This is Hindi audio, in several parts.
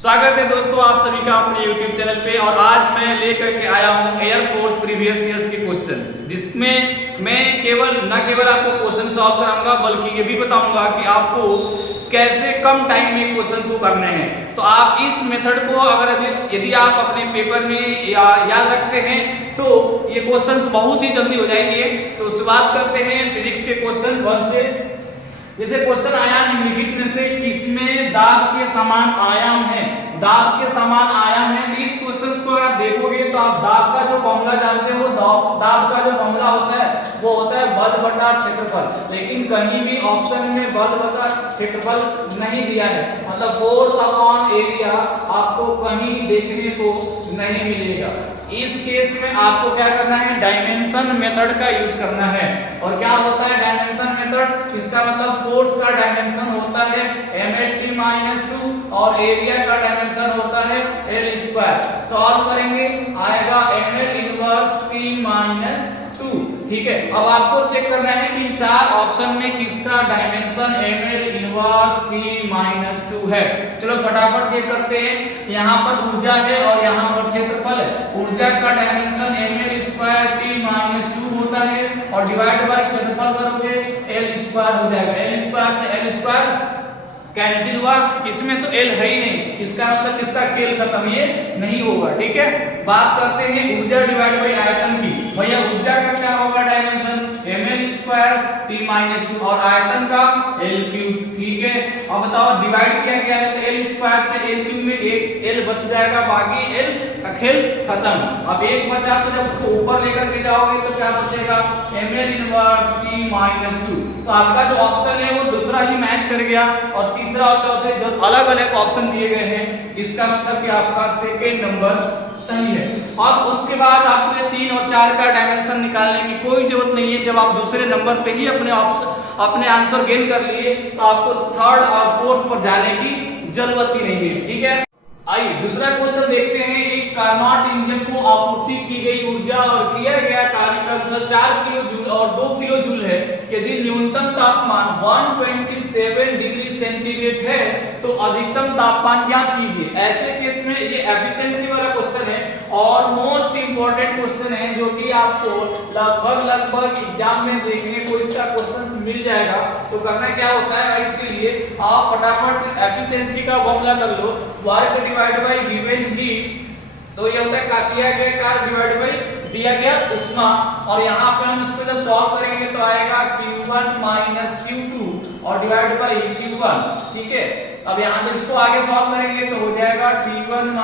स्वागत है दोस्तों आप सभी का अपने YouTube चैनल पे। और आज मैं लेकर के आया हूँ एयरफोर्स प्रीवियस ईयर्स के क्वेश्चंस, जिसमें मैं न केवल आपको क्वेश्चन सॉल्व कराऊंगा बल्कि ये भी बताऊंगा कि आपको कैसे कम टाइम में क्वेश्चंस को करने हैं। तो आप इस मेथड को अगर यदि आप अपने पेपर में याद रखते हैं तो ये क्वेश्चंस बहुत ही जल्दी हो जाएंगे। तो शुरुआत करते हैं फिजिक्स के क्वेश्चन 1 से। जैसे क्वेश्चन आया निम्नलिखित में से किसमें दाब के समान आयाम है। दाब के समान आयाम है। तो इस क्वेश्चन को अगर आप देखोगे तो आप दाब का जो फॉर्मूला जानते हो, दाब का जो फॉर्मूला होता है वो होता है बल बटा क्षेत्रफल। लेकिन कहीं भी ऑप्शन में बल बटा क्षेत्रफल नहीं दिया है, मतलब फोर्स अपॉन एरिया आपको कहीं देखने को नहीं मिलेगा। इस केस में आपको क्या करना है, डायमेंशन मेथड का यूज करना है। और क्या होता है डायमेंशन मेथड, इसका मतलब फोर्स का डायमेंशन होता है m(t)-2 और एरिया का डायमेंशन होता है l²। सॉल्व करेंगे आएगा ml−t-2। ठीक है, अब आपको चेक करना है कि चार ऑप्शन में किसका डायमेंशन ml−t-2 है। चलो फटाफट चेक करते हैं। यहाँ पर ऊर्जा है और यहाँ पर क्षेत्रफल है। ऊर्जा का डायमेंशन ml²t-2 होता है और डिवाइड बाय क्षेत्रफल करोगे l² हो जाएगा। l² से l² कैंसिल हुआ, इसमें तो l है ही नहीं, इसका मतलब इसका खेल खत्म, ये नहीं होगा। ठीक है, बात करते हैं ऊर्जा डिवाइड बाय आयतन की। भैया ऊर्जा का क्या होगा डायमेंशन ml²t-2 और आयतन का l3। ठीक है, अब बताओ डिवाइड किया गया है तो l² से l3 में एक l बच जाएगा, बाकी l का खेल खत्म। अब एक बचा तो जब उसको ऊपर लेकर के जाओगे तो क्या बचेगा ml−t-2। तो आपका जो ऑप्शन है वो दूसरा ही मैच कर गया और तीसरा और चौथे जो अलग अलग ऑप्शन दिए गए हैं इसका मतलब कि आपका सेकंड नंबर सही है। और उसके बाद आपको ये 3 और 4 का डायमेंशन निकालने की कोई जरूरत नहीं है। जब आप दूसरे नंबर पे ही अपने आंसर गेन कर लिए तो आपको थर्ड और फोर्थ पर जाने की जरूरत ही नहीं है। ठीक है, आइए दूसरा क्वेश्चन देखते हैं। एक कार्नोट इंजन को आपूर्ति की गई ऊर्जा और किया गया कार्य का अनुसार 4 किलो जूल और 2 किलो जूल है। यदि न्यूनतम तापमान 127 डिग्री सेंटीग्रेड है तो अधिकतम तापमान ज्ञात कीजिए। ऐसे केस में ये एफिशिएंसी वाला क्वेश्चन है और मोस्ट इंपोर्टेंट क्वेश्चन है जो कि आपको लगभग एग्जाम में देखने को इसका क्वेश्चन मिल जाएगा। तो करना क्या होता है, इसके लिए आप फटाफट एफिशिएंसी का फॉर्मूला कर लो, work divide by given heat. तो ये होता है का किया गया कार्य डिवाइड बाय दिया गया उष्मा। और यहाँ पे हम इसको जब सॉल्व करेंगे तो आएगा Q1 - Q2 और डिवाइड बाय Q1। ठीक है, अब यहाँ जब इसको आगे सॉल्व करेंगे तो हो जाएगा T1 -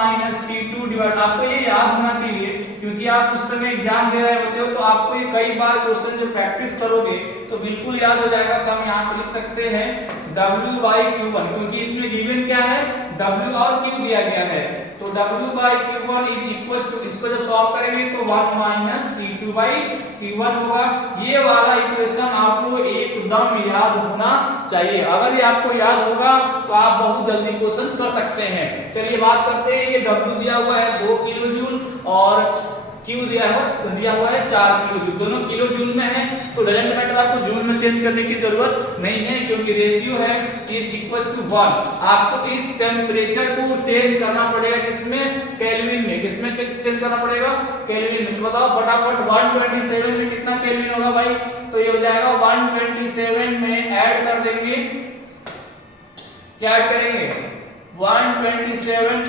T2 डिवाइड। आपको ये याद होना चाहिए क्योंकि आप उस समय एग्जाम दे रहे होते हो तो आपको ये कई बार क्वेश्चन जो प्रैक्टिस करोगे तो बिल्कुल याद हो जाएगा। तो हम यहाँ पर लिख सकते हैं W/Q1 क्योंकि इसमें गिवन क्या है, W और Q दिया गया है। तो W/Q1 इज इक्वल टू, इसको जब सॉल्व करेंगे तो 1 - T2/Q1 होगा। ये वाला इक्वेशन आपको एकदम याद होना चाहिए। अगर ये आपको याद होगा तो आप बहुत जल्दी क्वेश्चंस कर सकते हैं। चलिए बात करते हैं। ये W दिया हुआ है 2 किलो जूल और Q दिया हुआ है 4 किलो जूल। दोनों किलो जूल में है तो डजंट मैटर, आपको जूल में चेंज करने की जरूरत नहीं है क्योंकि रेशियो है इज इक्वल टू 1। आपको इस टेम्परेचर को चेंज करना पड़ेगा किसमें, केल्विन में। किसमें चेंज करना पड़ेगा, केल्विन में। तो बताओ फटाफट 127 में कितना केल्विन होगा भाई, तो ये हो जाएगा 127 में ऐड कर देंगे, क्या ऐड करेंगे 127 +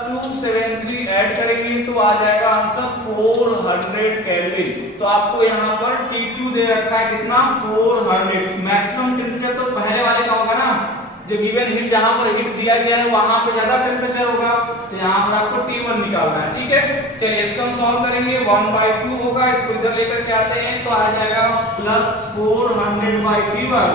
273 ऐड करेंगे तो आ जाएगा आंसर 400 केल्विन। तो आपको यहाँ पर T2 दे रखा है कितना 400। मैक्सिमम टेम्परेचर तो पहले वाले का होगा ना, जो गिवन हीट जहां पर हीट दिया गया है वहां पे ज्यादा टेम्परेचर होगा। तो यहाँ पर आपको T1 निकालना है। ठीक है, चलिए इसको हम सॉल्व करेंगे। 1/2 होगा, इसको इधर लेकर के आते हैं तो आ जाएगा +400/T1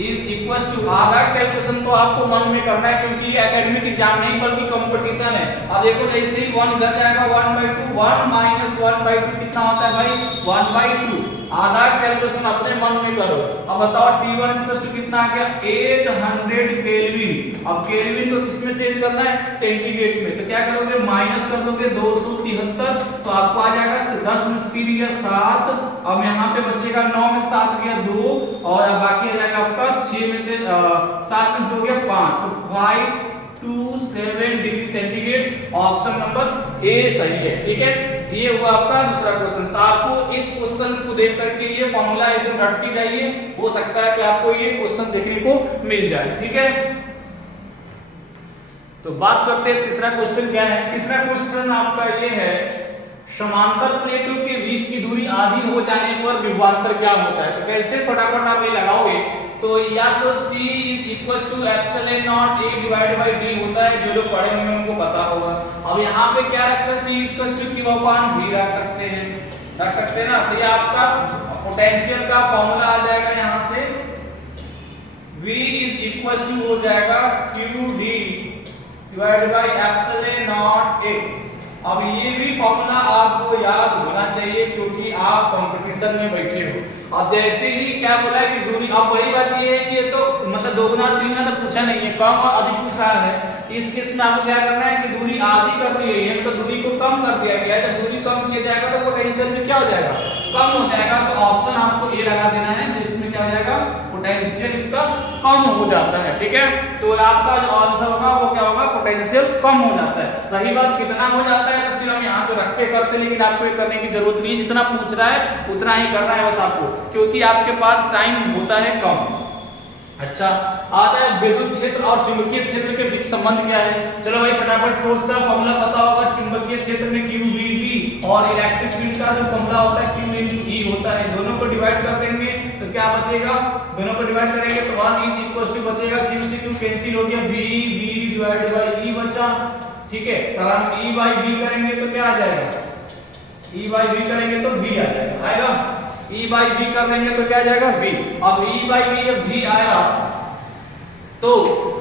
इज इक्वल टू। आधा कैलकुलेशन तो आपको मन में करना है क्योंकि ये एकेडमिक एग्जाम नहीं बल्कि कंपटीशन है। अब देखो जैसे ही 1 इधर जाएगा 1/2, 1 - 1/2 कितना होता है भाई 1/2। आधा कैलकुलेशन अपने मन में करो। अब बताओ T1 इक्वल कितना आ गया 800 केल्विन। अब केल्विन को किसमें चेंज करना है, सेंटीग्रेड में। तो क्या करोगे, माइनस कर दोगे 273 तो आपको आ जाएगा 10 में 3 गया 7। अब यहाँ पे बचेगा 9 में 7 गया 2 और बाकी आ जाएगा आपका 6 में से 7 में 2 गया 5। तो 5 27 degree centigrade. Option number A सही है। ठीक है, ये हुआ आपका दूसरा क्वेश्चन। तो आपको इस क्वेश्चन को देख करके ये फॉर्मूला एकदम रट के जाइए, हो सकता है कि आपको ये क्वेश्चन देखने को मिल जाए। ठीक है, तो बात करते हैं तीसरा क्वेश्चन क्या है। तीसरा क्वेश्चन आपका ये है, समांतर प्लेटों के बीच की दूरी आधी हो जाने पर विभवांतर क्या होता है। तो कैसे फटाफट आप ये लगाओगे, तो या तो C = epsilon not A divide by D होता है, जो लोग पढ़े होंगे उनको पता होगा। अब यहाँ पे क्या रखते हैं, C = Q/V रख सकते हैं ना। तो ये आपका पोटेंशियल का फॉर्मूला आ जाएगा, यहाँ से V = हो जाएगा QD divide by epsilon not A। अब ये भी फॉर्मूला आपको याद होना चाहिए, क्योंकि आप कंपटीशन में बैठे हो। अब जैसे ही क्या बोला है कि दूरी, अब वही बात ये है कि ये तो मतलब दोगुना तीगुना तो पूछा नहीं है, कम और अधिक पूछा है। इस केस में आपको क्या करना है कि दूरी आधी कर दी है, मतलब दूरी को कम कर दिया गया है। जब दूरी कम किया जाएगा तो पोटेंशियल में क्या हो जाएगा, कम हो जाएगा। तो ऑप्शन आपको ए लगा देना है, जिसमें क्या हो जाएगा, पोटेंशियल इसका कम हो जाता है। ठीक है, तो आपका जो आंसर होगा वो क्या होगा, पोटेंशियल कम हो जाता है। रही बात कितना हो जाता है, तो फिर हम यहाँ पे रख के करते हैं, लेकिन आपको ये करने की जरूरत नहीं है। जितना पूछ रहा है उतना ही करना है बस आपको, क्योंकि आपके पास टाइम होता है कम। अच्छा, आता है विद्युत क्षेत्र और चुंबकीय क्षेत्र के बीच संबंध क्या है। चलो भाई फटाफट फोर्स का फॉर्मूला पता होगा। चुंबकीय क्षेत्र में QVB और इलेक्ट्रिक फील्ड का जो फॉर्मूला होता है Q/E होता है। दोनों को डिवाइड कर देंगे तो क्या बचेगा, दोनों को डिवाइड करेंगे तो 1 बचेगा, Q से Q कैंसिल हो गया, V डिवाइड बाय E बचा। ठीक है, अगर हम E/B करेंगे तो क्या आ जाएगा, E/B करेंगे तो V आ जाएगा, आएगा। E/B कर देंगे तो क्या आ जाएगा, V। अब E/B जब V आया तो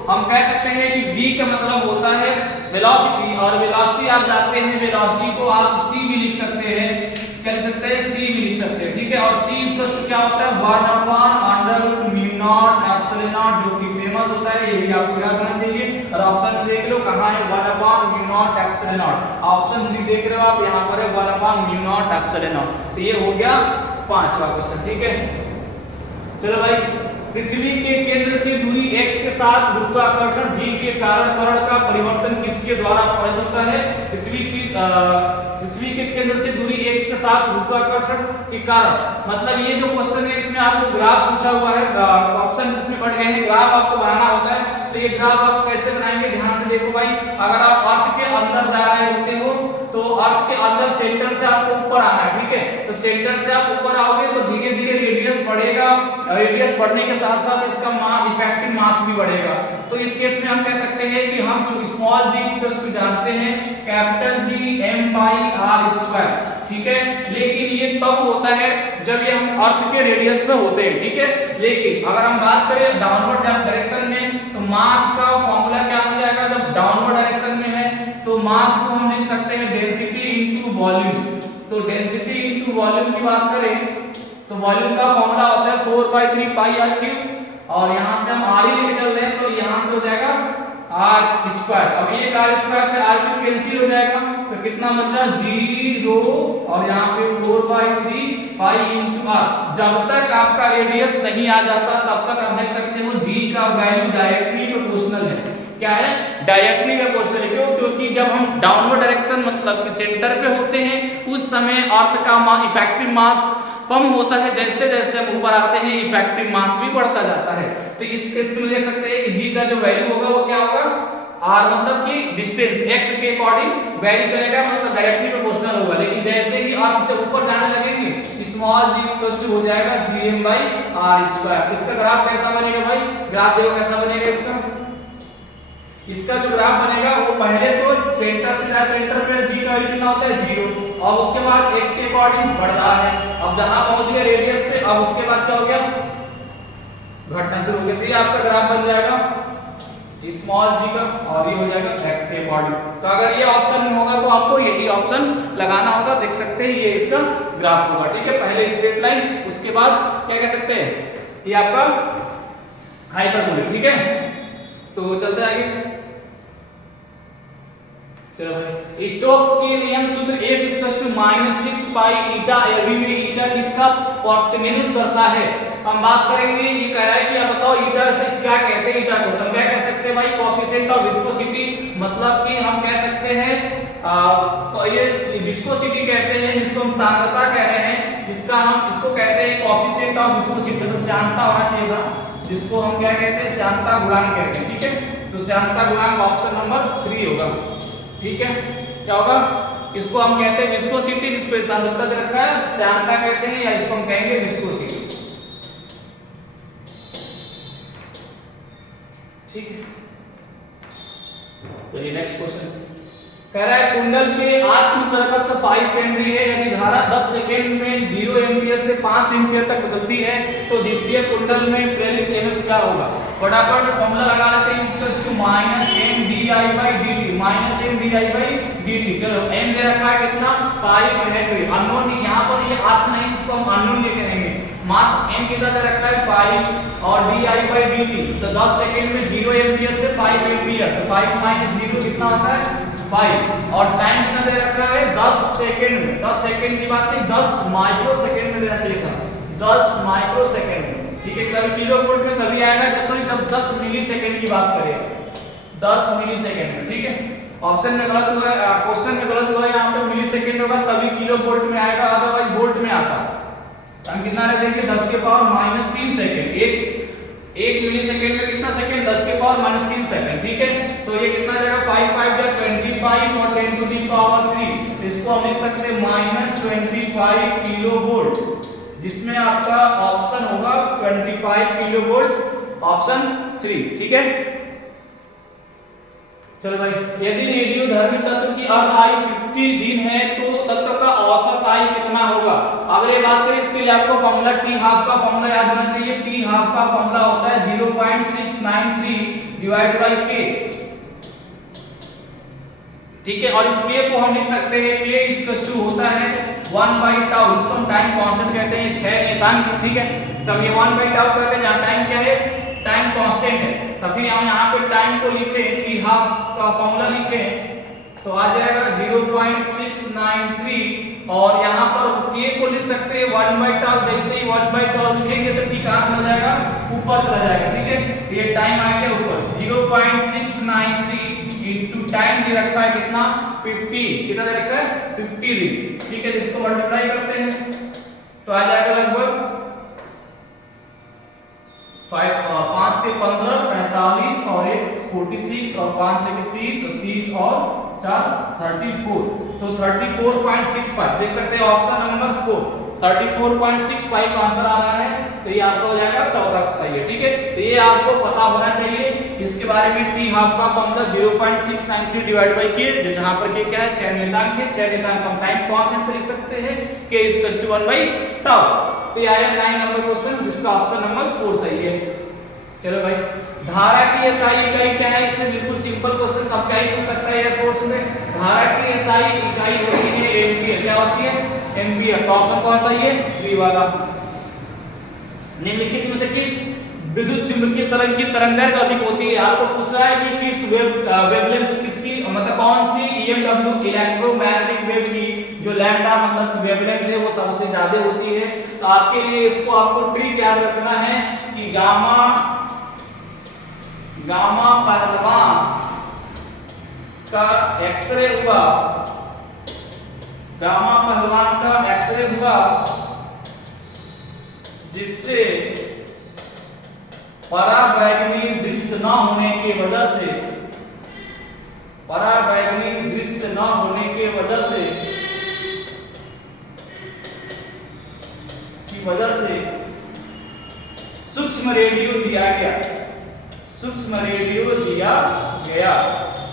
हम कह सकते हैं कि V का मतलब होता है वेलोसिटी, और वेलोसिटी आप जानते हैं, वेलोसिटी को आप C भी लिख सकते हैं, क्या लिख सकते हैं, C भी लिख सकते हैं। ठीक है, और C क्या होता है, 1/√μ0 जो कि फेमस होता है, ये भी आपको याद होना चाहिए। और ऑप्शन देख लो कहाँ है, 1/μ0। ऑप्शन 3 देख रहे हो आप, यहाँ पर है 1/μ0। तो ये हो गया पांचवा क्वेश्चन। ठीक है, चलो भाई, पृथ्वी के केंद्र से दूरी x के साथ गुरुत्वाकर्षण G के कारण त्वरण का परिवर्तन किसके द्वारा पता चलता है। पृथ्वी के केंद्र से दूरी x के साथ गुरुत्वाकर्षण के कारण, मतलब ये जो क्वेश्चन है इसमें आपको ग्राफ पूछा हुआ है, ऑप्शन इसमें पड़ गए हैं, ग्राफ आपको बनाना होता है। तो ये ग्राफ आप कैसे बनाएंगे, ध्यान से देखो भाई। अगर आप अर्थ के अंदर जा रहे होते हो तो अर्थ के अंदर सेंटर से आपको ऊपर आना है। ठीक है, तो सेंटर से आप ऊपर आओगे तो धीरे धीरे रेडियस बढ़ेगा, रेडियस बढ़ने के साथ साथ इसका इफेक्टिव मास भी बढ़ेगा। तो इस केस में हम कह सकते हैं कि हम स्मॉल g को जानते हैं कैपिटल G m/r²। ठीक है, लेकिन ये तब होता है जब ये हम अर्थ के रेडियस में होते हैं। ठीक है, लेकिन अगर हम बात करें डाउनवर्ड डायरेक्शन में तो मास का फॉर्मूला क्या हो जाएगा, जब डाउनवर्ड डायरेक्शन में है तो मास को हम लिख सकते हैं डेंसिटी इनटू वॉल्यूम। तो डेंसिटी इनटू वॉल्यूम की बात करें तो वॉल्यूम का फॉर्मूला होता है 4/3 πr³, और यहां से हम r ही लेके चल रहे हैं तो यहां से हो जाएगा r²। अब ये r² से r³ कैंसिल हो जाएगा, तो कितना बचा 0, और यहाँ पे 4/3 π × r। जब तक आपका रेडियस नहीं आ जाता तब तक आप देख सकते हो g का वैल्यू डायरेक्टली प्रोपोर्शनल है। क्या है, डायरेक्टली प्रोपोर्शनल है। क्यों, क्योंकि जब हम डाउनवर्ड डायरेक्शन मतलब कि सेंटर पे होते हैं उस समय अर्थ का इफेक्टिव मास कम होता है, जैसे जैसे हम ऊपर आते हैं इफेक्टिव मास भी बढ़ता जाता है। तो इस केस में देख सकते हैं कि g का जो वैल्यू होगा वो क्या होगा, r मतलब कि डिस्टेंस x के अकॉर्डिंग वैरी करेगा, मतलब डायरेक्टली प्रोपोर्शनल होगा। लेकिन जैसे ही अर्थ से ऊपर जाने लगेंगे स्मॉल g हो जाएगा Gm/r²। इसका ग्राफ कैसा बनेगा भाई, ग्राफ देखो कैसा बनेगा इसका जो ग्राफ बनेगा वो पहले तो सेंटर से सेंटर पे g का वैल्यू कितना होता है 0, और उसके बाद x के अकॉर्डिंग बढ़ रहा है। अब जहां पहुंच गया रेडियस पे, अब उसके बाद क्या हो गया, घटना शुरू हो गई। तो ये आपका ग्राफ बन जाएगा स्मॉल g का, और ये हो जाएगा x के अकॉर्डिंग। तो अगर ये ऑप्शन में होगा तो आपको यही ऑप्शन लगाना होगा। देख सकते हैं ये इसका ग्राफ होगा। ठीक है, पहले स्ट्रेट लाइन, उसके बाद क्या कह सकते हैं, ये आपका हाइपरबोलिक। ठीक है, तो चलते आगे। चलो भाई, स्टोक्स के नियम सूत्र F -6 π η अभी में ईटा किसका प्रतिनिधित्व करता है। हम बात करेंगे, ये कह रहा है कि आप बताओ ईटा से क्या कहते हैं, ईटा को हम क्या कह सकते सकते हैं भाई कोएफिशिएंट ऑफ विस्कोसिटी, मतलब कि हम कह सकते हैं ये विस्कोसिटी कहते हैं जिसको हम सांद्रता कह रहे हैं, जिसका हम इसको कहते हैं कोएफिशिएंट ऑफ विस्कोसिटी, तो श्यानता होना चाहिए था, जिसको हम क्या कहते हैं श्यानता गुणांक कहते हैं। ठीक है, तो श्यानता गुणांक ऑप्शन नंबर 3 होगा। ठीक है, क्या होगा, इसको हम कहते हैं विस्कोसिटी, जिसको सांद्रता दे रखा है श्यानता कहते हैं, या इसको हम कहेंगे विस्कोसिटी। ठीक है, चलिए नेक्स्ट क्वेश्चन कह रहा है कुंडल के आत्म प्रकट 5 हेनरी है, यदि धारा 10 सेकंड में 0 एम्पीयर से 5 एम्पीयर तक बदलती है तो द्वितीय कुंडल में प्रेरित ईएमएफ क्या होगा। फटाफट फॉर्मूला लगा लेते हैं, -mdI/dt। चलो m दे रखा है कितना 5 हेनरी, अननोन यहां पर ये आत्म नहीं, जिसको हम अननोन ये कहेंगे, मात्र m कितना दे रखा है 5 और dI/dt, तो 10 सेकंड में 0 एम्पीयर से 5 एम्पीयर, तो 5 - 0 कितना होता है 5, और टाइम कितना दे रखा है 10 सेकंड में, 10 सेकंड की बात नहीं 10 माइक्रो सेकंड में देना चाहिए था, 10 माइक्रो सेकंड में। ठीक है, कभी किलो वोल्ट में कभी आएगा, जब 10 मिली सेकंड की बात करें, 10 मिली सेकंड में। ठीक है, ऑप्शन में गलत हुआ है, क्वेश्चन में गलत हुआ है, यहाँ पे मिली सेकंड होगा तभी किलो वोल्ट में आएगा, अदरवाइज वोल्ट में आता। हम कितना रख देंगे 10 के पावर -3 सेकंड, एक मिली सेकंड में कितना सेकंड 10 के पावर -3 सेकंड। ठीक है, तो ये कितना जाएगा 5 5 या 25 और 10 टू दी पावर 3, इसको हम लिख सकते हैं -25 किलो वोल्ट, जिसमें आपका ऑप्शन होगा 25 किलो वोल्ट, ऑप्शन 3। ठीक है, चलो भाई, यदि रेडियोधर्मी तत्व की अर्ध आयु 50 दिन है तो तत्व का औसत आयु कितना होगा। अगर ये बात करें इसके लिए आपको फॉर्मूला टी हाफ का फॉर्मूला याद होना चाहिए। टी हाफ का फॉर्मूला होता है 0.693 डिवाइड बाय के। ठीक है, और इस के को हम लिख सकते हैं के इक्वल टू होता है 1/टाउ, इसको हम टाइम कांस्टेंट कहते हैं, 6 नियतांक। ठीक है, तब ये 1/टाउ कहते हैं, जहां टाइम क्या है टाइम कांस्टेंट है, तो फिर हम यहाँ पे टाइम को लिखें टी हाफ का फॉर्मूला लिखें तो आ जाएगा 0.693, और यहाँ पर के को लिख सकते हैं 1/टाउ, जैसे ही 1/टाउ लिखेंगे तो टी कहाँ चला जाएगा ऊपर चला जाएगा। ठीक है, ये टाइम आ गया ऊपर, 0.693 इनटू टाइम दे रखा है कितना 50, कितना दे रखा है 50 दिन। ठीक है, इसको मल्टीप्लाई करते हैं तो आ जाएगा लगभग 5 के 15 45 और 1 46 और 5 से 30 और 30 और 4 34, तो 34.65 देख सकते हैं, ऑप्शन नंबर 4 34.65 आंसर आ रहा है, तो ये आपका हो जाएगा चौथा सही है। ठीक है, तो ये आपको पता होना चाहिए इसके बारे में। टी हाफ का फॉर्मूला 0.693 डिवाइड बाय के, जहां पर के क्या है 6 नियतांक है, 6 नियतांक हम टाइम कांस्टेंट से लिख सकते हैं के इक्वल टू 1/टाउ। तो ये आया 9 नंबर क्वेश्चन, जिसका ऑप्शन नंबर 4 सही है। चलो भाई, धारा की एसआई इकाई क्या है, इससे बिल्कुल सिंपल क्वेश्चन सब क्या ही पूछ सकता है एयरफोर्स में। धारा की एसआई इकाई होती है एम्पीयर, क्या होती है एम्पीयर, तो ऑप्शन कौन सा है 3 वाला। निम्नलिखित में से किस विद्युत चुंबकीय तरंग की तरंगदैर्घ्य अधिक होती है। आपको पूछ रहा है कि किस वेवलेंथ किसकी, मतलब कौन सी ईएमडब्ल्यू इलेक्ट्रोमैग्नेटिक वेव की जो लैम्डा मतलब वेवलेंथ है वो सबसे ज्यादा होती है। तो आपके लिए इसको आपको ट्रिक याद रखना है कि गामा पहलवान का एक्सरे हुआ, गामा पहलवान का एक्सरे हुआ जिससे पराबैंगनी दृश्य न होने की वजह से, पराबैंगनी दृश्य न होने की वजह से सूक्ष्म रेडियो दिया गया, सूक्ष्म रेडियो दिया गया।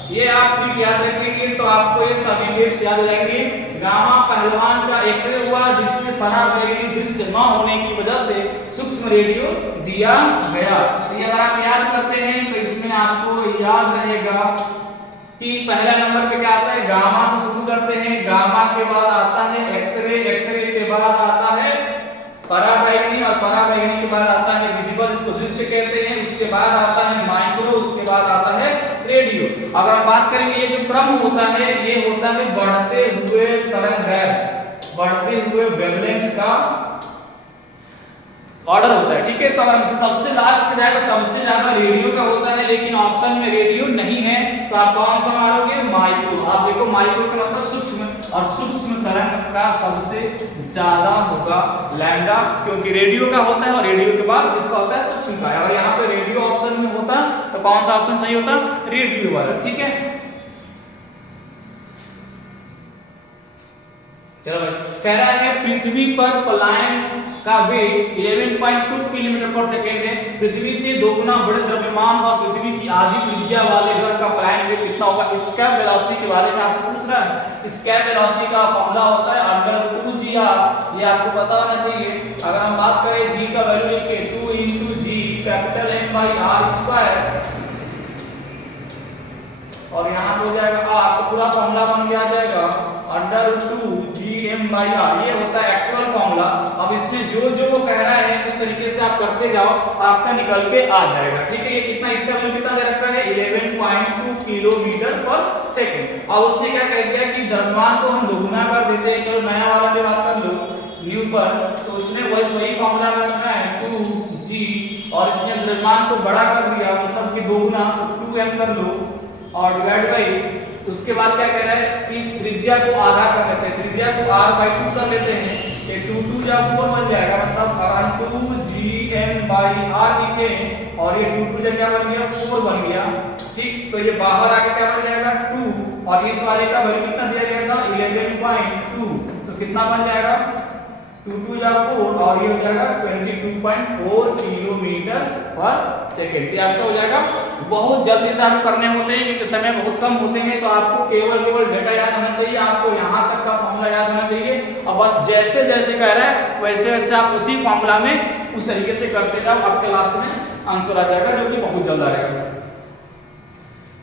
ये आप ट्रिक याद रखेंगे तो आपको ये सभी वेव्स याद रहेंगे। गामा पहलवान का एक्सरे हुआ जिससे पराबैंगनी दृश्य न होने की वजह से सूक्ष्म रेडियो दिया गया। तो ये अगर आप याद करते हैं तो इसमें आपको याद रहेगा कि पहला नंबर पे क्या आता है, गामा से शुरू करते हैं, गामा के बाद आता है एक्सरे, एक्सरे के बाद आता है पराबैंगनी और पराबैंगनी के बाद आता है विजिबल, इसको दृश्य कहते हैं, उसके बाद आता है माइक्रो, उसके बाद आता है रेडियो। अगर हम बात करेंगे ये जो क्रम होता है ये होता है बढ़ते हुए तरंगदैर्घ्य, बढ़ते हुए वेवलेंथ का ऑर्डर होता है, ठीक है। तो अगर सबसे लास्ट पे जाए तो सबसे ज्यादा रेडियो का होता है, लेकिन ऑप्शन में रेडियो नहीं है, तो आप कौन सा मारोगे? माइक्रो। आप देखो माइक्रो का मतलब सूक्ष्म, और सूक्ष्म तरंग का सबसे ज्यादा होगा लैम्डा, क्योंकि रेडियो का होता है और रेडियो के बाद इसका होता है सूक्ष्म का। अगर यहाँ पे रेडियो ऑप्शन में होता तो कौन सा ऑप्शन सही होता? रेडियो वाला, ठीक है। चलो भाई, कह रहा है पृथ्वी पर पलायन का वेग 11.2 किलोमीटर पर सेकेंड है। पृथ्वी से दोगुना बड़े द्रव्यमान और पृथ्वी की आधी त्रिज्या वाले ग्रह का पलायन वेग कितना होगा? एस्केप वेलोसिटी के बारे में आपसे पूछ रहा है। एस्केप वेलोसिटी का फॉर्मूला होता है √2gr, ये आपको पता होना चाहिए। अगर हम बात करें g का वैल्यू लिखे 2 × g कैपिटल M/r², और यहाँ पे हो जाएगा r, तो पूरा फॉर्मूला बन के आ जाएगा √2gm/r। ये होता है एक्चुअल फॉर्मूला। अब इसमें जो जो वो कह रहा है उस तरीके से आप करते जाओ, आपका निकल के आ जाएगा, ठीक है। ये कितना, इसका वैल्यू कितना दे रखा है? 11.2 किलोमीटर पर सेकंड। अब उसने क्या कह दिया कि द्रव्यमान को हम दोगुना कर देते हैं। चलो नया वाला भी बात कर लो न्यू पर, तो उसने वही फॉर्मूला में रखना है 2g, और इसने द्रव्यमान को बड़ा कर दिया, मतलब कि दोगुना, तो 2m कर लो और डिवाइड बाई, उसके बाद क्या कह रहा है कि त्रिज्या को आधा कर लेते हैं, त्रिज्या को r/2 कर लेते हैं। ये 2 2 जा 4 बन जाएगा, मतलब अगर 2gm/r लिखे और ये 2 2 जा क्या बन गया? 4 बन गया, ठीक। तो ये बाहर आके क्या बन जाएगा? 2, और इस वाले का वैल्यू कितना दिया गया था? 11.2, तो कितना बन जाएगा? 2 2 जा 4, और ये हो जाएगा 22.4 किलोमीटर पर सेकेंड। ये आपका हो जाएगा। बहुत जल्दी से आपको करने होते हैं क्योंकि समय बहुत कम होते हैं, तो आपको केवल डेटा याद होना चाहिए, आपको यहाँ तक का फॉर्मूला याद होना चाहिए, और बस जैसे जैसे कह रहा है वैसे वैसे आप उसी फॉर्मूला में उस तरीके से करते जाओ, आपके लास्ट में आंसर आ जाएगा, जो कि बहुत जल्द आएगा।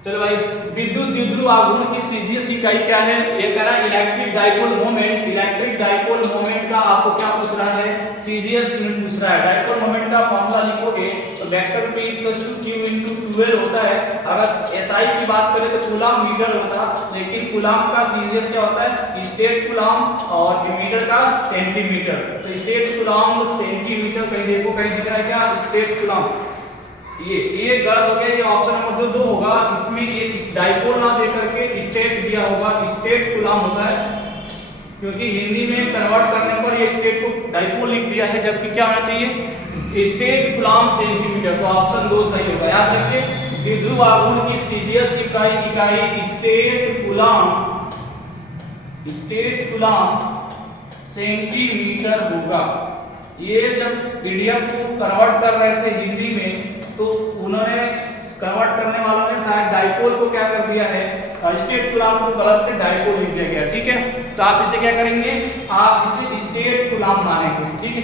चलो भाई, विद्युत द्विध्रुव आघूर्ण की सीजीएस इकाई क्या है? ये कह रहा है electric dipole moment. Electric dipole moment का आपको क्या पूछ रहा है? सीजीएस यूनिट पूछ रहा है। डाइपोल मोमेंट का फॉर्मूला लिखोगे तो वेक्टर p = q × 12 होता है। अगर एसआई की बात करें तो कूलम मीटर होता, लेकिन कूलम का सीजीएस क्या होता है? स्टेट कूलम, और मीटर का सेंटीमीटर। तो स्टेट कूलम सेंटीमीटर, कहीं देखो कहीं दिख रहा है क्या? State coulomb. ये गलत हो गया, ये ऑप्शन नंबर 2 होगा। इसमें ये इस डाइपोल ना दे करके स्टेट दिया होगा, स्टेट कूलम होता है, क्योंकि हिंदी में कन्वर्ट करने पर ये स्टेट को डाइपोल लिख दिया है, जबकि क्या होना चाहिए? State coulomb centimetre. तो ऑप्शन 2 सही होगा। याद रखिए, द्विध्रुव आघूर्ण की सीजीएस इकाई स्टेट कूलम सेंटीमीटर होगा। ये जब पीडीएफ को कन्वर्ट कर रहे थे हिंदी में, तो उन्होंने कन्वर्ट करने वालों ने शायद डाइपोल को क्या कर दिया है? स्टेट कूलम को गलत से डाइपोल लिख दिया गया, ठीक है। तो आप इसे क्या करेंगे? आप इसे स्टेट कूलम मानेंगे, ठीक है।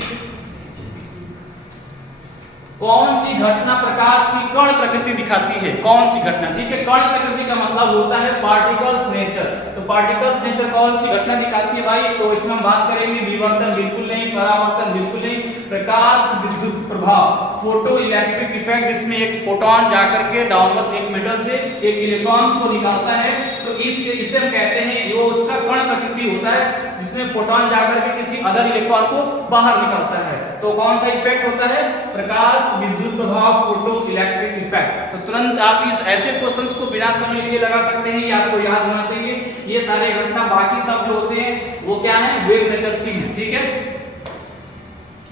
कौन सी घटना प्रकाश की कण प्रकृति दिखाती है? कौन सी घटना, ठीक है। कण प्रकृति का मतलब होता है पार्टिकल्स नेचर। तो पार्टिकल्स नेचर कौन सी घटना दिखाती है भाई? तो इसमें हम बात करेंगे विवर्तन बिल्कुल नहीं, परावर्तन बिल्कुल नहीं, प्रकाश विद्युत प्रभाव, फोटो इलेक्ट्रिक इफेक्ट। इसमें एक फोटोन जाकर के डाउनवर्ड एक मेटल से एक इलेक्ट्रॉन्स को निकालता है, तो इसे हम कहते हैं, वो उसका कण प्रकृति होता है, जिसमें फोटोन जाकर के किसी अदर इलेक्ट्रॉन को बाहर निकालता है। तो कौन सा इफेक्ट होता है? प्रकाश विद्युत प्रभाव, फोटो इलेक्ट्रिक इफेक्ट। तो तुरंत आप इस ऐसे क्वेश्चंस को बिना समय लिए लगा सकते हैं, ये आपको याद होना चाहिए। ये सारे घटना, बाकी सब जो होते हैं वो क्या है? वेव नेचर्स की है, ठीक है।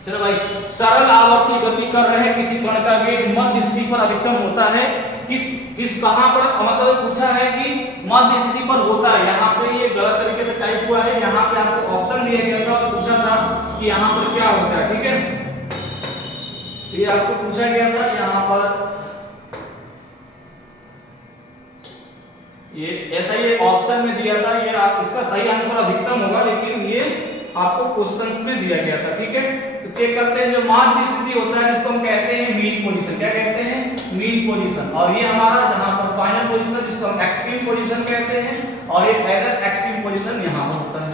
चलो भाई, सरल आवर्ती गति कर रहे किसी कण का वेग मध्य स्थिति पर अधिकतम होता है। किस कहां पर? मतलब पूछा है कि मध्य स्थिति पर होता है। यहाँ पे ये गलत तरीके से टाइप हुआ है, यहाँ पे आपको ऑप्शन दिया गया था और पूछा था कि यहाँ पर क्या होता है, ठीक है। ये आपको पूछा गया था यहाँ पर, ये ऐसा ही ऑप्शन में दिया था। ये आप इसका सही आंसर अधिकतम होगा, लेकिन ये आपको क्वेश्चंस में दिया गया था, ठीक है। तो चेक करते हैं, जो मध्य स्थिति होता है जिसको हम कहते हैं मीन पोजीशन। क्या कहते हैं? Mean position. और ये हमारा जहां पर फाइनल पोजीशन, जिसको हम एक्सट्रीम पोजीशन कहते हैं, और एक अदर एक्सट्रीम पोजीशन यहां पर होता है,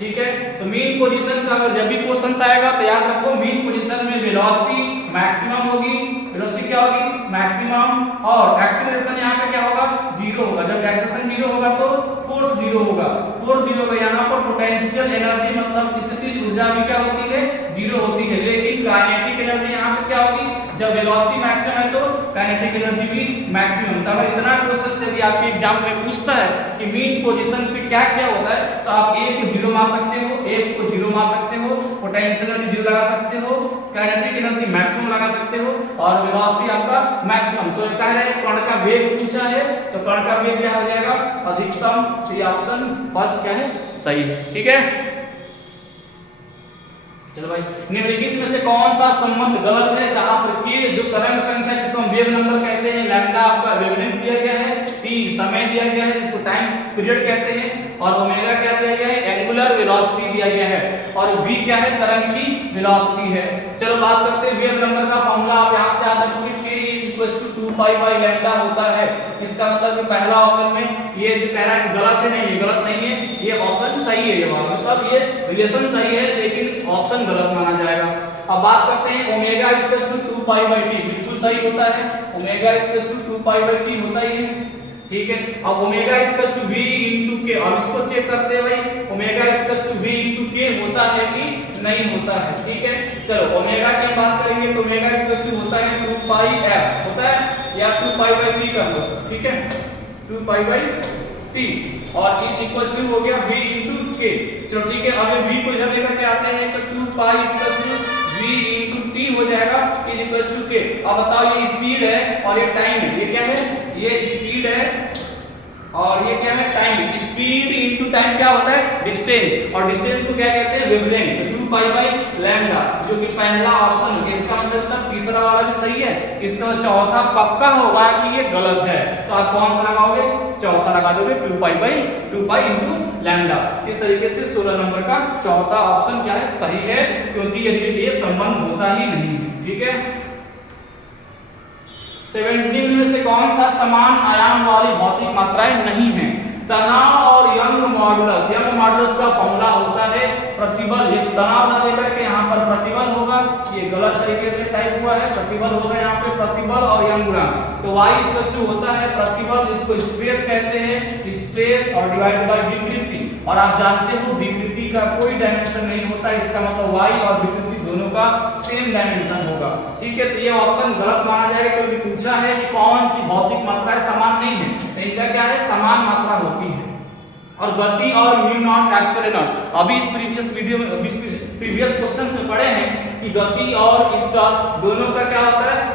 ठीक है। तो मीन पोजीशन का अगर जब भी क्वेश्चन आएगा तो याद रखो, मीन पोजीशन में वेलोसिटी मैक्सिमम होगी। वेलोसिटी क्या होगी? मैक्सिमम। और एक्सीलरेशन यहाँ पे क्या होगा? 0 होगा। जब एक्सीलरेशन 0 होगा तो फोर्स 0 होगा। फोर्स 0 होगा। यहाँ पर पोटेंशियल एनर्जी मतलब स्थितिज ऊर्जा भी क्या होती है? 0 होती है। लेकिन काइनेटिक एनर्जी यहाँ पे क्या होगी, जब वेलोसिटी मैक्सिमम है तो काइनेटिक एनर्जी भी मैक्सिमम। तो अगर इतना क्वेश्चन से भी आपके एग्जाम में पूछता है कि मीन पोजीशन पे क्या क्या होता है, तो आप ए को 0 मार सकते हो, एफ को 0 मार सकते हो, पोटेंशियल एनर्जी 0 लगा सकते हो, काइनेटिक एनर्जी मैक्सिमम लगा सकते हो और वेलोसिटी आपका मैक्सिमम। तो कह रहे हैं कण का वेग पूछा है, तो कण का वेग क्या हो जाएगा, अधिकतम। तो ये ऑप्शन फर्स्ट क्या है, सही है। ठीक है, चलो भाई, निम्नलिखित में से कौन सा संबंध गलत है, जहां पर कि जो तरंग संख्या जिसको हम वेव नंबर कहते हैं, लैम्डा आपका वेवलेंथ दिया गया है, टी समय दिया गया है जिसको टाइम पीरियड कहते हैं, और ओमेगा क्या दिया गया है, एंगुलर वेलोसिटी दिया गया है, और v क्या है, तरंग की वेलोसिटी है। चलो बात करते हैं वेव नंबर का फॉर्मूला। आप यहां से याद रखोगे k 2 पाई बाई लैम्डा होता है। इसका मतलब पहला ऑप्शन में ये जो कह रहा है गलत है, नहीं, ये गलत नहीं है, ये ऑप्शन सही है। ये मतलब ये रिलेशन सही है, लेकिन ऑप्शन गलत माना जाएगा। अब बात करते हैं ओमेगा 2 पाई बाई टी, बिल्कुल सही होता है, ओमेगा 2 पाई बाई टी होता ही है। ठीक है, अब ओमेगा v into k, अब इसको चेक करते हैं भाई, ओमेगा v into k होता है कि नहीं होता है। ठीक है, चलो ओमेगा की बात करेंगे तो ओमेगा होता है 2 पाई f होता है, या 2 पाई बाई t कर लो। ठीक है, 2 पाई बाई t, और इक्वल टू हो गया v into k। चलो ठीक है, अब v को इधर लेकर के आते हैं तो 2 पाई v into t हो जाएगा इज इक्वल टू k। अब बताओ ये स्पीड है और ये टाइम है, ये क्या है, ये स्पीड है और ये क्या है, टाइम। स्पीड इनटू टाइम क्या होता है, डिस्टेंस, और डिस्टेंस को क्या कहते हैं, वेवलेंथ। 2 पाई बाई लैम्डा, जो कि पहला ऑप्शन है। इसका मतलब सब तीसरा वाला भी सही है, इसका चौथा पक्का होगा कि ये गलत है। तो आप कौन सा लगाओगे, चौथा लगा दोगे, 2 पाई इनटू लैम्डा। इस तरीके से 16 नंबर का चौथा ऑप्शन क्या है, सही है, क्योंकि ये संबंध होता ही नहीं है। ठीक है, 17 में से कौन सा समान आयाम वाली भौतिक मात्राएं नहीं है, तनाव और यंग मॉडुलस। यंग मॉडुलस का फॉर्मूला होता है प्रतिबल, ये तनाव ना लेकर के यहाँ पर प्रतिबल होगा, ये गलत तरीके से टाइप हुआ है, प्रतिबल होगा यहाँ पे प्रतिबल और यंग गुणांक। तो y होता है प्रतिबल, इसको स्ट्रेस कहते हैं, स्ट्रेस और डिवाइड बाय विकृति। और आप जानते हो विकृति का कोई डायमेंशन नहीं होता, इसका मतलब y और विकृति दोनों का सेम डायमेंशन होगा। ठीक है, तो ये ऑप्शन गलत माना जाएगा, क्योंकि पूछा है कि कौन सी भौतिक मात्राएं समान नहीं है, तो इनका क्या है, समान मात्रा होती है। और गति और म्यू नॉट एप्सिलॉन नॉट, अभी इस प्रीवियस वीडियो में प्रीवियस क्वेश्चन में पढ़े हैं कि गति और इसका दोनों का क्या होता है,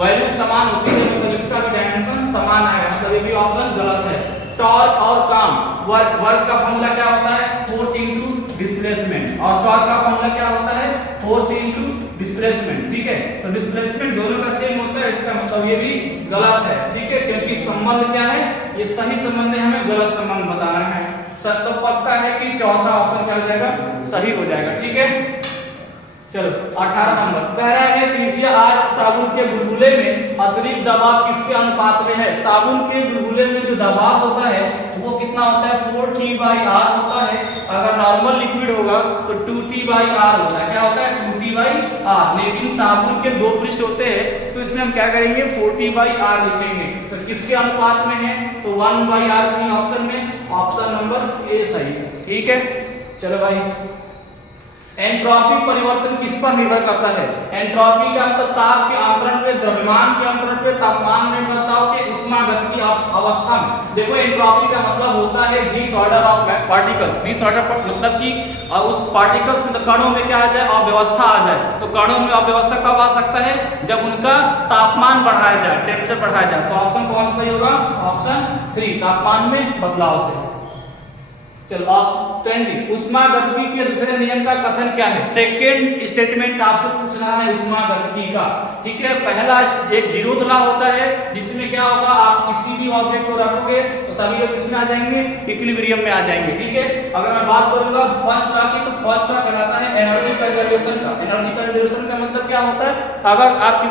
वैल्यू समान होती है, मतलब इसका भी डायमेंशन समान आएगा, मतलब ये भी ऑप्शन गलत है। टॉर्क और काम, वर्क का फॉर्मूला क्या होता है, फोर्स इनटू डिस्प्लेसमेंट, और टॉर्क का फॉर्मूला क्या होता है, फोर्स इनटू डिस्प्लेसमेंट। ठीक है, तो डिस्प्लेसमेंट दोनों का सेम होता है, इसका मतलब ये भी गलत है। ठीक है, क्योंकि संबंध क्या है, ये सही संबंध है, हमें गलत संबंध बताना है। तो पक्का है कि चौथा ऑप्शन क्या हो जाएगा, सही हो जाएगा। ठीक है, चलो 18 नंबर कह रहा है त्रिज्या r साबुन के बुलबुले में अतिरिक्त दबाव किसके अनुपात में है। साबुन के बुलबुले में जो दबाव होता है वो कितना होता है, 4T/r होता है। अगर नॉर्मल लिक्विड होगा तो 2T/r होता है। क्या होता है, 2T/r। लेकिन साबुन के दो पृष्ठ होते हैं तो इसमें हम क्या करेंगे, 4T/r लिखेंगे। तो किसके अनुपात में है, तो 1/r कहीं ऑप्शन में, ऑप्शन नंबर ए सही है। ठीक है, चलो भाई, एंट्रोपी परिवर्तन किस पर निर्भर करता है। एंट्रोपी का मतलब ताप के अंतरण पे, द्रव्यमान के अंतरण पे, तापमान में बदलाव के उष्मागतिकी अवस्था में। देखो एंट्रोपी का मतलब होता है डिसऑर्डर ऑफ पार्टिकल्स। डिसऑर्डर मतलब कि उस पार्टिकल्स कणों में क्या आ जाए, अव्यवस्था आ जाए। तो कणों में अव्यवस्था कब आ सकता है, जब उनका तापमान बढ़ाया जाए, टेम्परेचर बढ़ाया जाए। तो ऑप्शन कौन सा सही होगा, ऑप्शन 3, तापमान में बदलाव से। चलो आप 20, उष्मागतिकी के दूसरे नियम का कथन क्या है। सेकंड स्टेटमेंट आपसे पूछ रहा है उष्मागतिकी का। ठीक है, पहला एक जीरोथ लॉ होता है जिसमें क्या होगा, आप किसी भी ऑब्जेक्ट को रखोगे तो सभी लोग किसमें आ जाएंगे, इक्विलिब्रियम में आ जाएंगे। ठीक है, अगर मैं बात करूंगा फर्स्ट लॉ की, तो फर्स्ट लॉ कहलाता है एनर्जी कंजर्वेशन का। एनर्जी कंजर्वेशन का मतलब क्या होता है, अगर आप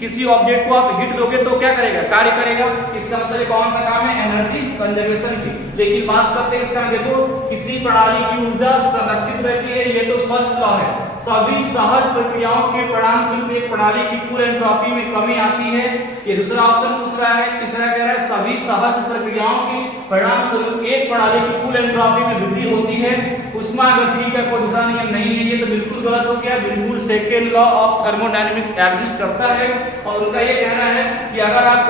किसी ऑब्जेक्ट को आप हिट दोगे तो क्या करेगा, कार्य करेगा। इसका मतलब कौन सा काम है, एनर्जी कंजर्वेशन की। लेकिन बात करते हैं इसका, देखो किसी प्रणाली की ऊर्जा संरक्षित रहती है, ये तो फर्स्ट लॉ है। सभी सहज प्रक्रियाओं के परिणाम स्वरूप एक प्रणाली की कुल एंट्रोपी में कमी आती है, ये दूसरा ऑप्शन पूछ रहा है। तीसरा कह रहा है सभी सहज प्रक्रियाओं की परिणाम स्वरूप एक प्रणाली की कुल एंट्रोपी में वृद्धि होती है। ऊष्मागतिकी का कोई दूसरा नियम नहीं है, ये तो बिल्कुल गलत हो गया। बिल्कुल second law of thermodynamics exist करता है और उनका ये कहना है कि अगर आप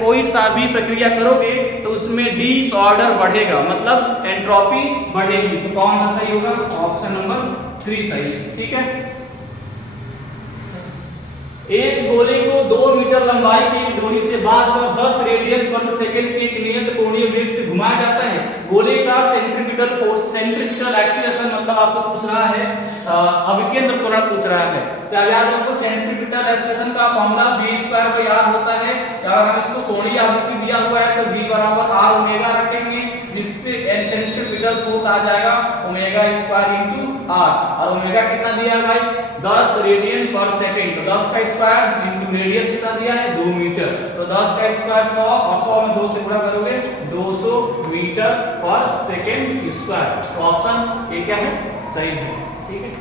कोई सा भी प्रक्रिया करोगे तो उसमें डिसऑर्डर बढ़ेगा, मतलब एंट्रोपी बढ़ेगी। तो कौन सा सही होगा? ऑप्शन नंबर 3 सही है। ठीक है, एक गोले को 2 मीटर लंबाई की डोरी से बांधकर 10 रेडियन प्रति सेकंड के एक नियत कोणीय वेग से घुमाया जाता है। गोले का सेंट्रीपिटल फोर्स, सेंट्रीपिटल एक्सीलरेशन मतलब आपको पूछ रहा है अभिकेंद्र त्वरण पूछ रहा है। तो याद रखो सेंट्रीपिटल एक्सीलरेशन का फॉर्मूला v²r होता है। अगर हम इसको कोणीय आवृत्ति दिया हुआ है तो v बराबर r ओमेगा रखेंगे, जिससे सेंट्रीपिटल फोर्स आ जाएगा ओमेगा² r। और ओमेगा कितना दिया है भाई? 10 रेडियन पर सेकंड। तो 10 का स्क्वायर इंटू रेडियस कितना दिया है? 2 मीटर। तो 10 का स्क्वायर 100 और 100 में 2 से गुणा करोगे 200 मीटर पर सेकंड स्क्वायर। तो ऑप्शन ये क्या है? सही है। ठीक है,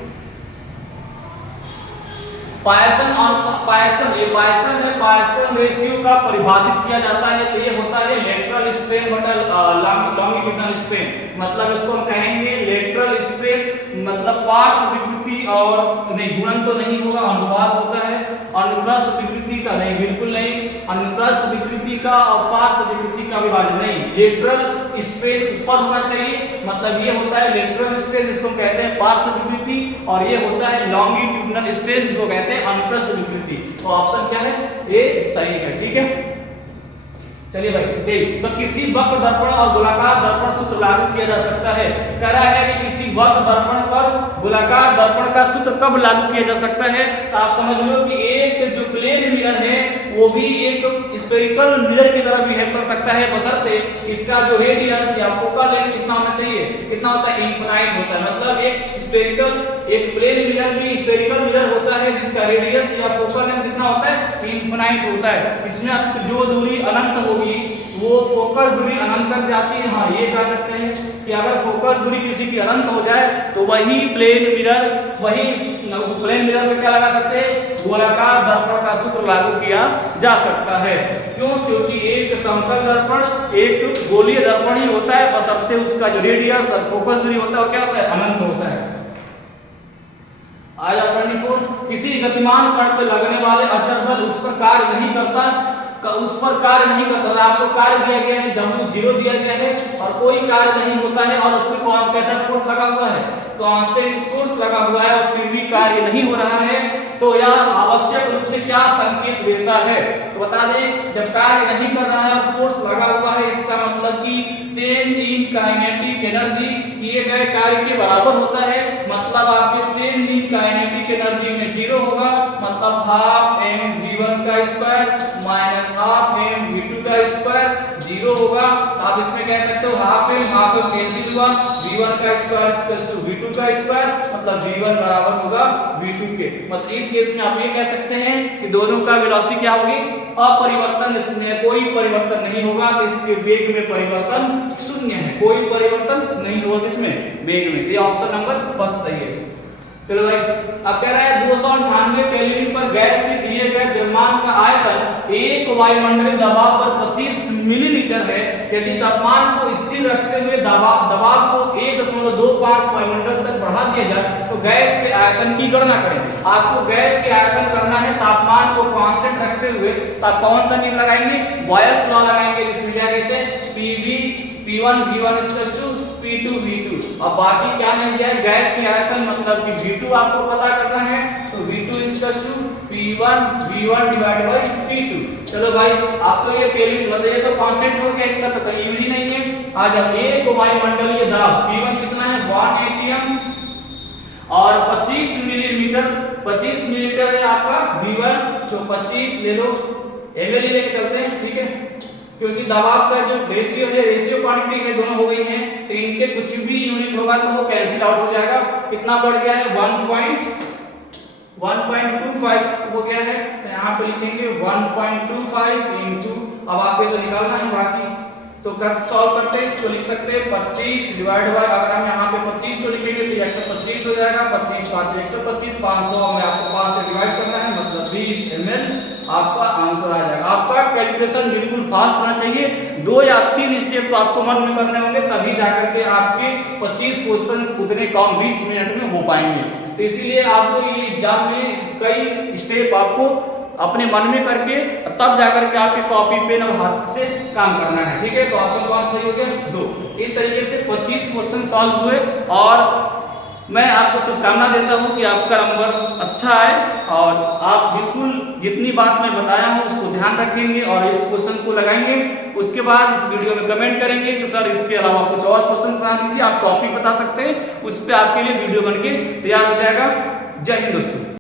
पायसन रेशियो का परिभाषित किया जाता है। तो ये होता है लेटरल स्ट्रेन बटा लॉन्गिट्यूडिनल स्ट्रेन। मतलब इसको हम कहेंगे लेटरल स्ट्रेन मतलब पार्श्व विकृति और नहीं, गुणन तो नहीं होगा, अनुपात होता है। अनुप्रस्थ विकृति का नहीं, बिल्कुल नहीं। अनुप्रस्थ विकृति का और पार्श्व विकृति का विभाजन नहीं। लेटरल स्ट्रेन ऊपर होना चाहिए, मतलब ये होता है लेटरल स्ट्रेन जिसको कहते हैं पार्श्व विकृति, और ये होता है लॉन्गिट्यूडिनल स्ट्रेन जिसको कहते हैं अनुप्रस्थ विकृति। तो ऑप्शन क्या है? ए सही है। ठीक है, चलिए भाई 23। तो किसी वक्र दर्पण और गोलाकार दर्पण सूत्र लागू किया जा सकता है। कह रहा है कि किसी वक्र दर्पण पर गोलाकार दर्पण का सूत्र कब लागू किया जा सकता है? तो आप समझ लो कि एक जो प्लेन मिरर है वो भी एक स्फेरिकल मिरर की तरह बिहेव कर सकता है, बशर्ते इसका जो रेडियस या फोकल लेंथ कितना होना चाहिए? कितना होता है? इनफिनाइट होता है। मतलब एक प्लेन मिरर भी स्फेरिकल मिरर होता है जिसका रेडियस या फोकल लेंथ कितना होता है? इनफिनाइट होता है। इसमें जो दूरी अनंत होगी वो फोकस दूरी अनंत तक जाती है। हाँ, ये कह सकते हैं कि अगर फोकस दूरी किसी की अनंत हो जाए तो वही प्लेन मिरर पे क्या लगा सकते हैं? गोलाकार दर्पण का सूत्र लागू किया जा सकता है। क्यों? क्योंकि एक समतल दर्पण एक गोलीय दर्पण ही होता है, बशर्ते उसका जो रेडियस और फोकस दूरी होता है वो क्या होता है? अनंत होता है। आज 24, किसी गतिमान कण पर लगने वाले अचर बल उस पर कार्य नहीं करता। आपको कार्य दिया गया है, W0 दिया गया है और कोई कार्य नहीं होता है और उसमें कौन कैसा फोर्स लगा हुआ है? कांस्टेंट फोर्स लगा हुआ है और फिर भी कार्य नहीं हो रहा है। तो यह आवश्यक रूप से क्या संकेत देता है? तो बता दें, जब कार्य नहीं कर रहा है और फोर्स लगा हुआ है, इसका मतलब कि चेंज इन काइनेटिक एनर्जी किए गए कार्य के बराबर होता है। मतलब आपके चेंज इन काइनेटिक एनर्जी में 0 होगा, मतलब हाफ mv1 का स्क्वायर माइनस हाफ mv2 का स्क्वायर 0 होगा। आप इसमें कह सकते हो हाफ m कैंसिल हुआ, v1 का स्क्वायर इक्वल्स टू v2 का स्क्वायर, मतलब v1 बराबर होगा v2 के। मतलब इस केस में आप ये कह सकते हैं कि दोनों का वेलोसिटी क्या होगी? अपरिवर्तन, इसमें कोई परिवर्तन नहीं होगा। तो इसके वेग में परिवर्तन 0 है, कोई परिवर्तन नहीं होगा किसमें? वेग में। ये ऑप्शन नंबर बस सही है। चलो भाई, अब कह रहा है 298 केल्विन पर गैस के दिए गए द्रव्यमान का आयतन एक वायुमंडलीय दबाव पर 25 मिलीलीटर है। यदि तापमान को स्थिर रखते हुए दबाव को 1.25 वायुमंडल तक बढ़ा दिया जाए तो गैस के आयतन की गणना करें। आपको गैस के आयतन करना है तापमान को कांस्टेंट रखते हुए, तो आप कौन सा नियम लगाएंगे? बॉयल्स लॉ लगाएंगे, जिसमें क्या कहते हैं? P1 V1 P2 V2। अब बाकी क्या नहीं दिया है? गैस की आयतन मतलब कि V2 आपको पता करना है, तो V2 P1 V1 divide by P2। चलो भाई, आप तो ये केल्विन मतलब ये तो कांस्टेंट हो गया, इसका तो कहीं यूज ही नहीं है। आज हम एक वायुमंडलीय दाब P1 कितना है? 1 atm और 25 मिलीलीटर है आपका V1, तो 25 ले लो, ml लेके चलते हैं। ठीक है, क्योंकि दबाव का जो रेशियो क्वांटिटी है दोनों हो गई हैं, तो इनके कुछ भी यूनिट होगा तो वो कैंसिल आउट हो जाएगा। कितना बढ़ गया है? 1.25 हो गया है। तो यहाँ पे लिखेंगे 1.25 इंटू, अब आप ये तो निकालना है बाकी, तो सॉल्व करते हैं इसको लिख सकते हैं 25 डिवाइड बाय, अगर हम यहाँ पे 25 तो लिखेंगे तो 125 हो जाएगा। 25 5 125, 500 में आपको 5 से डिवाइड करना है, मतलब 20 ml आपका आंसर आ जाएगा। आपका कैलकुलेशन बिल्कुल फास्ट होना चाहिए, 2 या 3 स्टेप तो आपको मन में करने होंगे, तभी जाकर के आपके 25 क्वेश्चंस उतने कम 20 मिनट में हो पाएंगे। तो इसीलिए आपको ये एग्जाम में कई स्टेप आपको अपने मन में करके तब जाकर के आपके कॉपी पेन और हाथ से काम करना है, ठीक है। तो ऑप्शन कौन सही हो गया? 2। इस तरीके से 25 क्वेश्चन सॉल्व हुए और मैं आपको शुभकामना देता हूं कि आपका नंबर अच्छा आए और आप बिल्कुल जितनी बात मैं बताया हूं उसको ध्यान रखेंगे और इस क्वेश्चंस को लगाएंगे। उसके बाद इस वीडियो में कमेंट करेंगे कि सर इसके अलावा कुछ और क्वेश्चंस बना दीजिए, आप टॉपिक बता सकते हैं, उस पर आपके लिए वीडियो बनके तैयार हो जाएगा। जय हिंद दोस्तों।